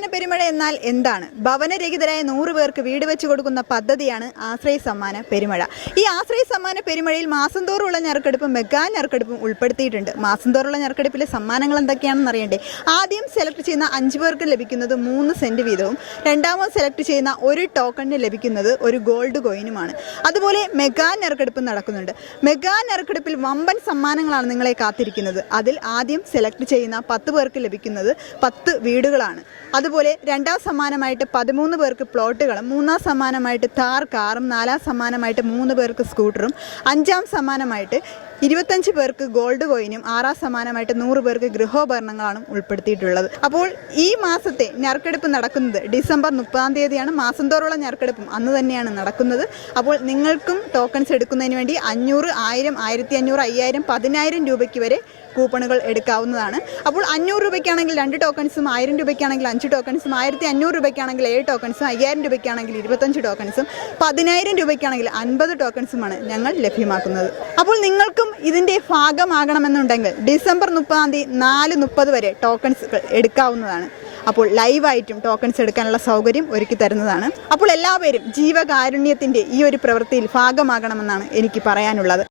സമ്മാന പെരുമഴ എന്നാൽ എന്താണ്? ഭവനരഹിതരായ 100 പേർക്ക് വീട് വെച്ച് കൊടുക്കുന്ന പദ്ധതിയാണ് ആശ്രയ സമ്മാന പെരുമഴ. ഈ ആശ്രയ സമ്മാന പെരുമഴയിൽ മാസം തോറുള്ള ഞറുക്കെടുപ്പും മെഗാ ഞറുക്കെടുപ്പും ഉൾപ്പെടുത്തിയിട്ടുണ്ട്. മാസം തോറുള്ള ഞറുക്കെടുപ്പിലെ സമ്മാനങ്ങൾ എന്തൊക്കെയാണെന്ന് അറിയണ്ടേ? ആദ്യം സെലക്ട് ചെയ്യുന്ന 5 പേർക്ക് ലഭിക്കുന്നത് 3 സെന്റ് വീതവും, രണ്ടാമത് സെലക്ട് ചെയ്യുന്ന ഒരു ടോക്കണിന് ലഭിക്കുന്നത് ഒരു ഗോൾഡ് കോയിനുമാണ്. അതുപോലെ മെഗാ ഞറുക്കെടുപ്പ് നടക്കുന്നുണ്ട്. മെഗാ ഞറുക്കെടുപ്പിൽ വമ്പൻ സമ്മാനങ്ങളാണ് നിങ്ങളെ കാത്തിരിക്കുന്നത്. അതിൽ ആദ്യം സെലക്ട് ചെയ്യുന്ന 10 പേർക്ക് ലഭിക്കുന്നത് 10 വീടുകളാണ്. അതുപോലെ രണ്ടാം സമ്മാനമായിട്ട് 13 പേർക്ക് പ്ലോട്ടുകളും, മൂന്നാം സമ്മാനമായിട്ട് കാറും, നാലാം സമ്മാനമായിട്ട് 3 പേർക്ക് സ്കൂട്ടറും, അഞ്ചാം സമ്മാനമായിട്ട് 25 പേർക്ക് ഗോൾഡ് കോയിനും, ആറാം സമ്മാനമായിട്ട് 100 പേർക്ക് ഗൃഹോപകരണങ്ങളാണ് ഉൾപ്പെടുത്തിയിട്ടുള്ളത്. അപ്പോൾ ഈ മാസത്തെ ഞറുക്കെടുപ്പ് നടക്കുന്നത് ഡിസംബർ 30-ാം തീയതിയാണ്. മാസം തോറുള്ള ഞറുക്കെടുപ്പും അന്ന് തന്നെയാണ് നടക്കുന്നത്. അപ്പോൾ നിങ്ങൾക്കും ടോക്കൺസ് എടുക്കുന്നതിന് വേണ്ടി 500, 1000, 1500, 5000, 10000 രൂപയ്ക്ക് വരെ കൂപ്പണുകൾ എടുക്കാവുന്നതാണ്. അപ്പോൾ 500 രൂപയ്ക്കാണെങ്കിൽ 2 ടോക്കൺസും, 1000 രൂപയ്ക്കാണെങ്കിൽ 5 ടോക്കൺസും, 1500 രൂപയ്ക്കാണെങ്കിൽ 7 ടോക്കൺസും, 5000 രൂപയ്ക്കാണെങ്കിൽ 25 ടോക്കൺസും, 10000 രൂപയ്ക്കാണെങ്കിൽ 50 ടോക്കൺസുമാണ് ഞങ്ങൾ ലഭ്യമാക്കുന്നത്. അപ്പോൾ നിങ്ങൾക്കും ഇതിൻ്റെ ഭാഗമാകണമെന്നുണ്ടെങ്കിൽ ഡിസംബർ 30-ാം തീയതി 4:30 വരെ ടോക്കൺസുകൾ എടുക്കാവുന്നതാണ്. അപ്പോൾ ലൈവായിട്ടും ടോക്കൺസ് എടുക്കാനുള്ള സൗകര്യം ഒരുക്കി തരുന്നതാണ്. അപ്പോൾ എല്ലാവരും ജീവകാരുണ്യത്തിൻ്റെ ഈ ഒരു പ്രവൃത്തിയിൽ ഭാഗമാകണമെന്നാണ് എനിക്ക് പറയാനുള്ളത്.